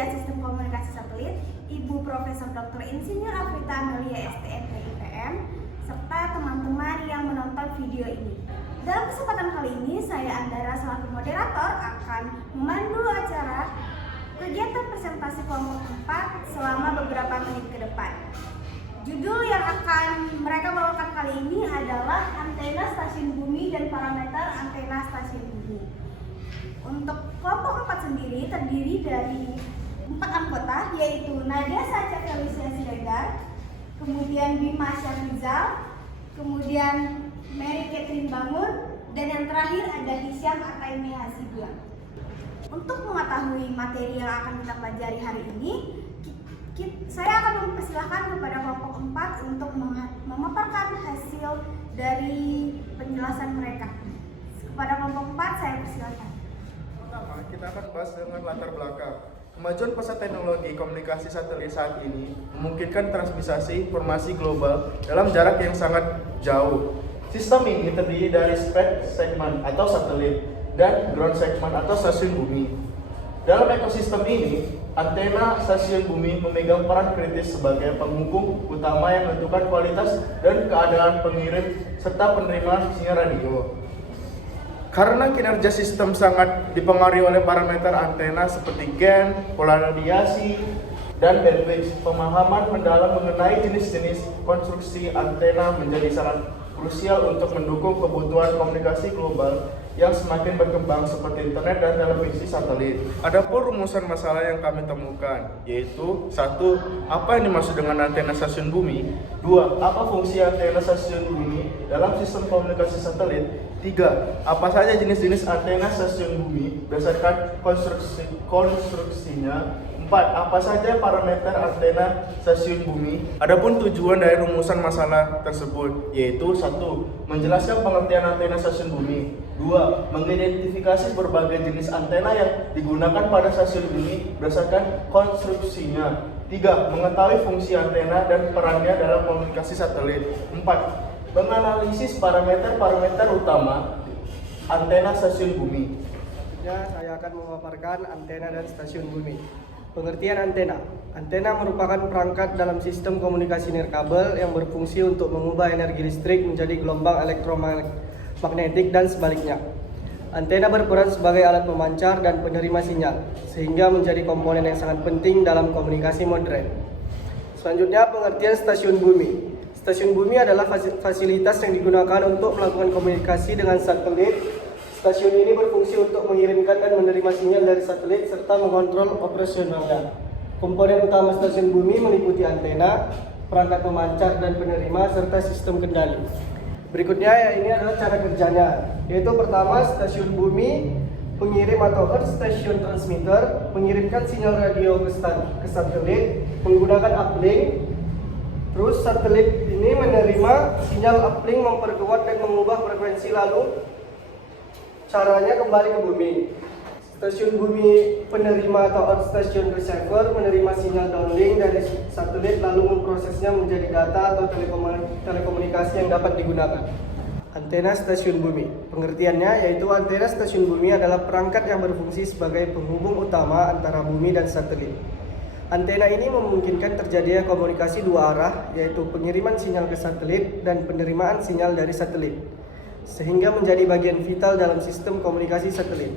Kuliah Sistem Komunikasi Satelit, Ibu Profesor Dr. Insinyur Afrita Amelia STMP IPM, serta teman-teman yang menonton video ini. Dalam kesempatan kali ini, saya Andara selaku moderator akan memandu acara kegiatan presentasi kelompok 4 selama beberapa menit ke depan. Judul yang akan mereka bawakan kali ini adalah Antena Stasiun Bumi dan Parameter Antena Stasiun Bumi. Untuk kelompok 4 sendiri terdiri dari 4 anggota, yaitu Nadia Sacha Felicia Siregar, kemudian Bima Syafrizal, kemudian Mary Catherine Bangun, dan yang terakhir ada Hisyam Ataimi Hasibuan. Untuk mengetahui materi yang akan kita pelajari hari ini, saya akan mempersilahkan kepada kelompok 4 untuk memaparkan hasil dari penjelasan mereka. Kepada kelompok 4 saya persilakan. Pertama, kita akan bahas dengan latar belakang. Kemajuan pesat teknologi komunikasi satelit saat ini memungkinkan transmisi informasi global dalam jarak yang sangat jauh. Sistem ini terdiri dari space segment atau satelit dan ground segment atau stasiun bumi. Dalam ekosistem ini, antena stasiun bumi memegang peran kritis sebagai penghubung utama yang menentukan kualitas dan keadaan pengirim serta penerima sinyal radio. Karena kinerja sistem sangat dipengaruhi oleh parameter antena seperti gain, pola radiasi, dan bandwidth, pemahaman mendalam mengenai jenis-jenis konstruksi antena menjadi sangat krusial untuk mendukung kebutuhan komunikasi global yang semakin berkembang seperti internet dan televisi satelit. Adapun rumusan masalah yang kami temukan yaitu 1. Apa yang dimaksud dengan antena stasiun bumi? 2. Apa fungsi antena stasiun bumi dalam sistem komunikasi satelit? 3. Apa saja jenis-jenis antena stasiun bumi berdasarkan konstruksinya? 4. Apa saja parameter antena stasiun bumi? Adapun tujuan dari rumusan masalah tersebut yaitu 1. Menjelaskan pengertian antena stasiun bumi. 2. Mengidentifikasi berbagai jenis antena yang digunakan pada stasiun bumi berdasarkan konstruksinya. 3. Mengetahui fungsi antena dan perannya dalam komunikasi satelit. 4. Menganalisis parameter-parameter utama antena stasiun bumi. Saya akan memaparkan antena dan stasiun bumi. Pengertian antena. Antena merupakan perangkat dalam sistem komunikasi nirkabel yang berfungsi untuk mengubah energi listrik menjadi gelombang elektromagnetik dan sebaliknya. Antena berperan sebagai alat pemancar dan penerima sinyal, sehingga menjadi komponen yang sangat penting dalam komunikasi modern. Selanjutnya, pengertian stasiun bumi. Stasiun bumi adalah fasilitas yang digunakan untuk melakukan komunikasi dengan satelit. Stasiun ini berfungsi untuk mengirimkan dan menerima sinyal dari satelit serta mengontrol operasionalnya. Komponen utama stasiun bumi meliputi antena, perangkat pemancar dan penerima, serta sistem kendali. Berikutnya ini adalah cara kerjanya, yaitu pertama, stasiun bumi pengirim atau earth station transmitter mengirimkan sinyal radio ke satelit menggunakan uplink. Terus satelit ini menerima sinyal uplink, memperkuat dan mengubah frekuensi, lalu caranya kembali ke bumi. Stasiun bumi penerima atau earth station receiver menerima sinyal downlink dari satelit lalu memprosesnya menjadi data atau telekomunikasi yang dapat digunakan. Antena stasiun bumi. Pengertiannya yaitu antena stasiun bumi adalah perangkat yang berfungsi sebagai penghubung utama antara bumi dan satelit. Antena ini memungkinkan terjadinya komunikasi dua arah, yaitu pengiriman sinyal ke satelit dan penerimaan sinyal dari satelit, sehingga menjadi bagian vital dalam sistem komunikasi satelit.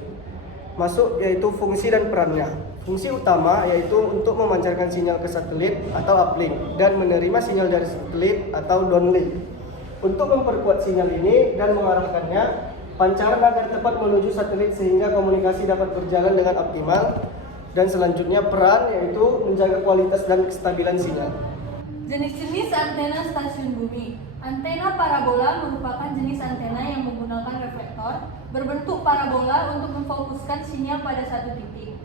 Masuk yaitu fungsi dan perannya. Fungsi utama yaitu untuk memancarkan sinyal ke satelit atau uplink dan menerima sinyal dari satelit atau downlink. Untuk memperkuat sinyal ini dan mengarahkannya, pancaran agar tepat menuju satelit sehingga komunikasi dapat berjalan dengan optimal. Dan selanjutnya peran yaitu menjaga kualitas dan kestabilan sinyal. Jenis-jenis antena stasiun bumi. Antena parabola merupakan jenis antena yang menggunakan reflektor berbentuk parabola untuk memfokuskan sinyal pada satu titik.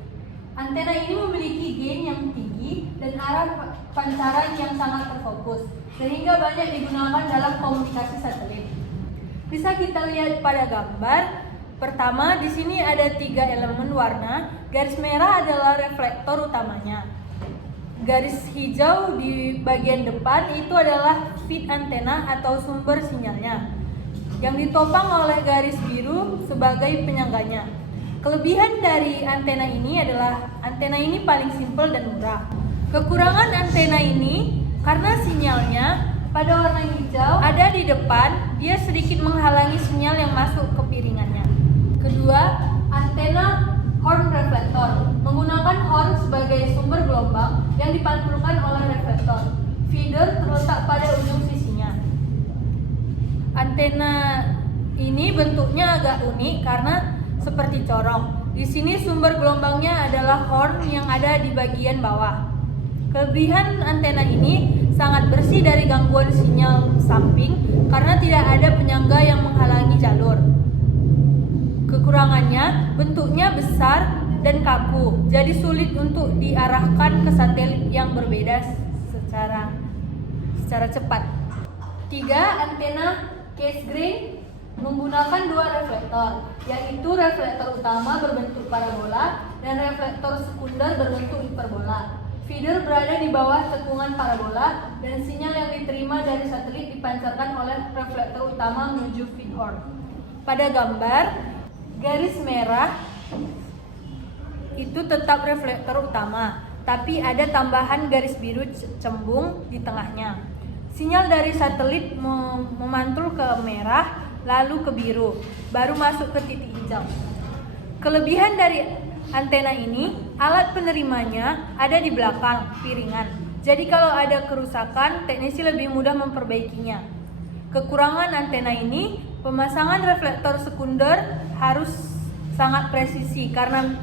Antena ini memiliki gain yang tinggi dan arah pancaran yang sangat terfokus, sehingga banyak digunakan dalam komunikasi satelit. Bisa kita lihat pada gambar. Pertama, di sini ada 3 elemen warna. Garis merah adalah reflektor utamanya. Garis hijau di bagian depan itu adalah feed antena atau sumber sinyalnya, yang ditopang oleh garis biru sebagai penyangganya. Kelebihan dari antena ini adalah antena ini paling simpel dan murah. Kekurangan antena ini karena sinyalnya pada warna hijau ada di depan, dia sedikit menghalangi sinyal yang masuk ke piringannya. Kedua, antena horn reflektor menggunakan horn sebagai sumber gelombang yang dipantulkan oleh reflektor. Feeder terletak pada ujung sisinya. Antena ini bentuknya agak unik karena seperti corong. Di sini sumber gelombangnya adalah horn yang ada di bagian bawah. Kelebihan antena ini sangat bersih dari gangguan sinyal samping karena tidak ada penyangga yang menghalangi jalur. Kekurangannya, bentuknya besar dan kaku, jadi sulit untuk diarahkan ke satelit yang berbeda secara cepat. 3. Antena case grain menggunakan dua reflektor, yaitu reflektor utama berbentuk parabola dan reflektor sekunder berbentuk hiperbola. Feeder berada di bawah cekungan parabola dan sinyal yang diterima dari satelit dipancarkan oleh reflektor utama menuju feed horn. Pada gambar, garis merah itu tetap reflektor utama, tapi ada tambahan garis biru cembung di tengahnya. Sinyal dari satelit memantul ke merah, lalu ke biru, baru masuk ke titik hijau. Kelebihan dari antena ini, alat penerimanya ada di belakang piringan. Jadi kalau ada kerusakan, teknisi lebih mudah memperbaikinya. Kekurangan antena ini, pemasangan reflektor sekunder harus sangat presisi karena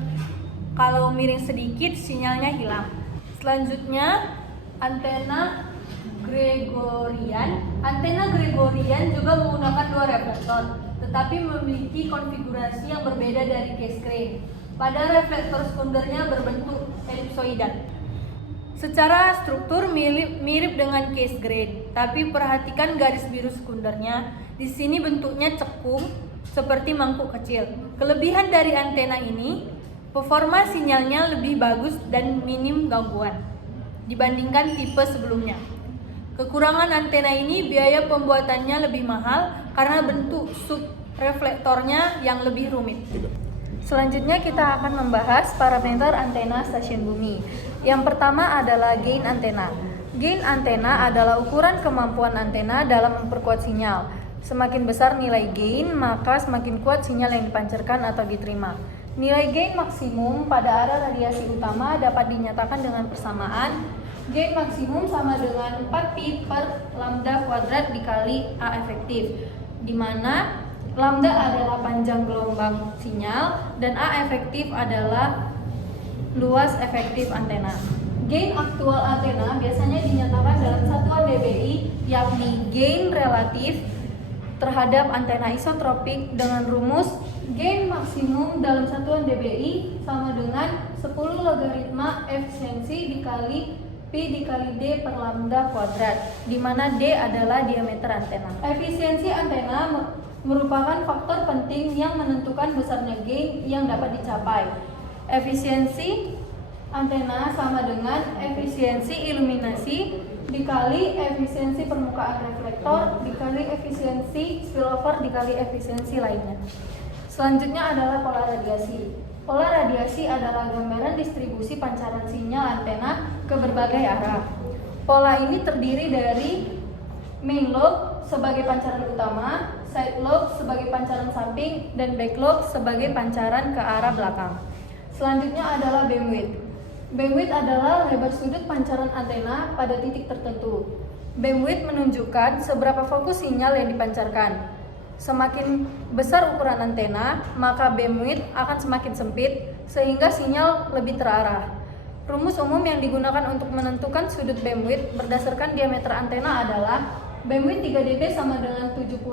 kalau miring sedikit sinyalnya hilang. Selanjutnya, antena Gregorian. Antena Gregorian juga menggunakan dua reflektor, tetapi memiliki konfigurasi yang berbeda dari case grain. Pada reflektor sekundernya berbentuk elipsoidal. Secara struktur mirip dengan case grain, tapi perhatikan garis biru sekundernya. Di sini bentuknya cekung seperti mangkuk kecil. Kelebihan dari antena ini, performa sinyalnya lebih bagus dan minim gangguan dibandingkan tipe sebelumnya. Kekurangan antena ini, biaya pembuatannya lebih mahal karena bentuk subreflektornya yang lebih rumit. Selanjutnya kita akan membahas parameter antena stasiun bumi. Yang pertama adalah gain antena. Gain antena adalah ukuran kemampuan antena dalam memperkuat sinyal. Semakin besar nilai gain, maka semakin kuat sinyal yang dipancarkan atau diterima. Nilai gain maksimum pada arah radiasi utama dapat dinyatakan dengan persamaan gain maksimum sama dengan 4pi per lambda kuadrat dikali A efektif, di mana lambda adalah panjang gelombang sinyal dan A efektif adalah luas efektif antena. Gain aktual antena biasanya dinyatakan dalam satuan dBi, yakni gain relatif terhadap antena isotropik dengan rumus gain maksimum dalam satuan dBi sama dengan 10 logaritma efisiensi dikali Pi dikali D per lambda kuadrat, di mana D adalah diameter antena. Efisiensi antena merupakan faktor penting yang menentukan besarnya gain yang dapat dicapai. Efisiensi antena sama dengan efisiensi iluminasi dikali efisiensi permukaan reflektor dikali efisiensi spillover dikali efisiensi lainnya. Selanjutnya adalah pola radiasi. Pola radiasi adalah gambaran distribusi pancaran sinyal antena ke berbagai arah. Pola ini terdiri dari main lobe sebagai pancaran utama, side lobe sebagai pancaran samping, dan back lobe sebagai pancaran ke arah belakang. Selanjutnya adalah beamwidth. Beamwidth adalah lebar sudut pancaran antena pada titik tertentu. Beamwidth menunjukkan seberapa fokus sinyal yang dipancarkan. Semakin besar ukuran antena, maka beamwidth akan semakin sempit sehingga sinyal lebih terarah. Rumus umum yang digunakan untuk menentukan sudut beamwidth berdasarkan diameter antena adalah beamwidth 3 dB sama dengan 70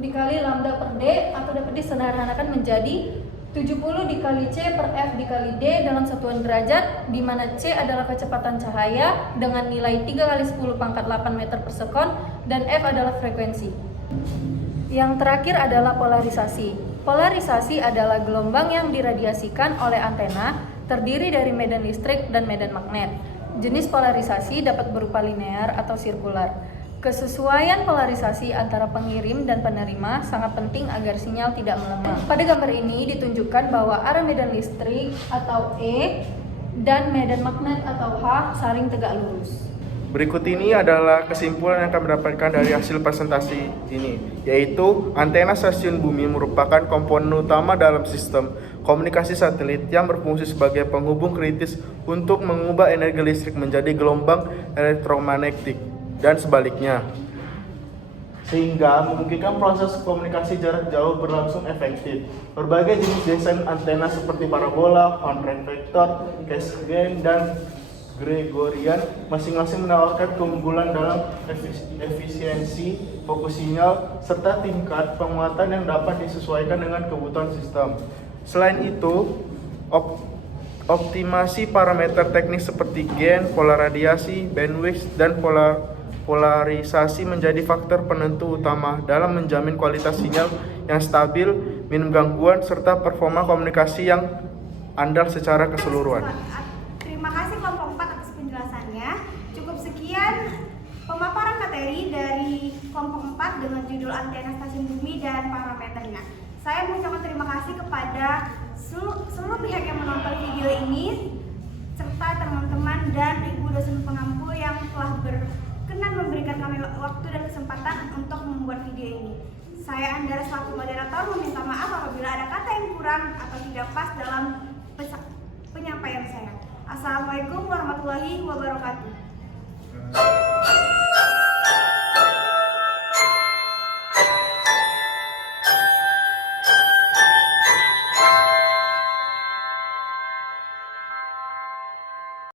dikali lambda per D, atau dapat disederhanakan menjadi 70 dikali C per F dikali D dalam satuan derajat, di mana C adalah kecepatan cahaya dengan nilai 3 kali 10 pangkat 8 meter per sekon dan F adalah frekuensi. Yang terakhir adalah polarisasi. Polarisasi adalah gelombang yang diradiasikan oleh antena, terdiri dari medan listrik dan medan magnet. Jenis polarisasi dapat berupa linear atau sirkular. Kesesuaian polarisasi antara pengirim dan penerima sangat penting agar sinyal tidak melemah. Pada gambar ini ditunjukkan bahwa arah medan listrik atau E dan medan magnet atau H saling tegak lurus. Berikut ini adalah kesimpulan yang kami dapatkan dari hasil presentasi ini, yaitu antena stasiun bumi merupakan komponen utama dalam sistem komunikasi satelit yang berfungsi sebagai penghubung kritis untuk mengubah energi listrik menjadi gelombang elektromagnetik dan sebaliknya, sehingga memungkinkan proses komunikasi jarak jauh berlangsung efektif. Berbagai jenis desain antena seperti parabola, horn reflektor, cascade, dan Gregorian masing-masing menawarkan keunggulan dalam efisiensi fokus sinyal serta tingkat penguatan yang dapat disesuaikan dengan kebutuhan sistem. Selain itu, optimasi parameter teknis seperti gain, pola radiasi, bandwidth, dan polarisasi menjadi faktor penentu utama dalam menjamin kualitas sinyal yang stabil, minim gangguan, serta performa komunikasi yang andal secara keseluruhan. Terima kasih kelompok 4 atas penjelasannya. Cukup sekian pemaparan materi dari kelompok 4 dengan judul antena stasiun bumi dan parameternya. Saya mengucapkan terima kasih kepada seluruh pihak yang menonton video ini, serta teman-teman dan ibu dosen pengampu yang telah berkenan memberikan kami waktu dan kesempatan untuk membuat video ini. Saya Andara selaku moderator meminta maaf apabila ada kata yang kurang atau tidak pas dalam penyampaian saya. Assalamualaikum warahmatullahi wabarakatuh.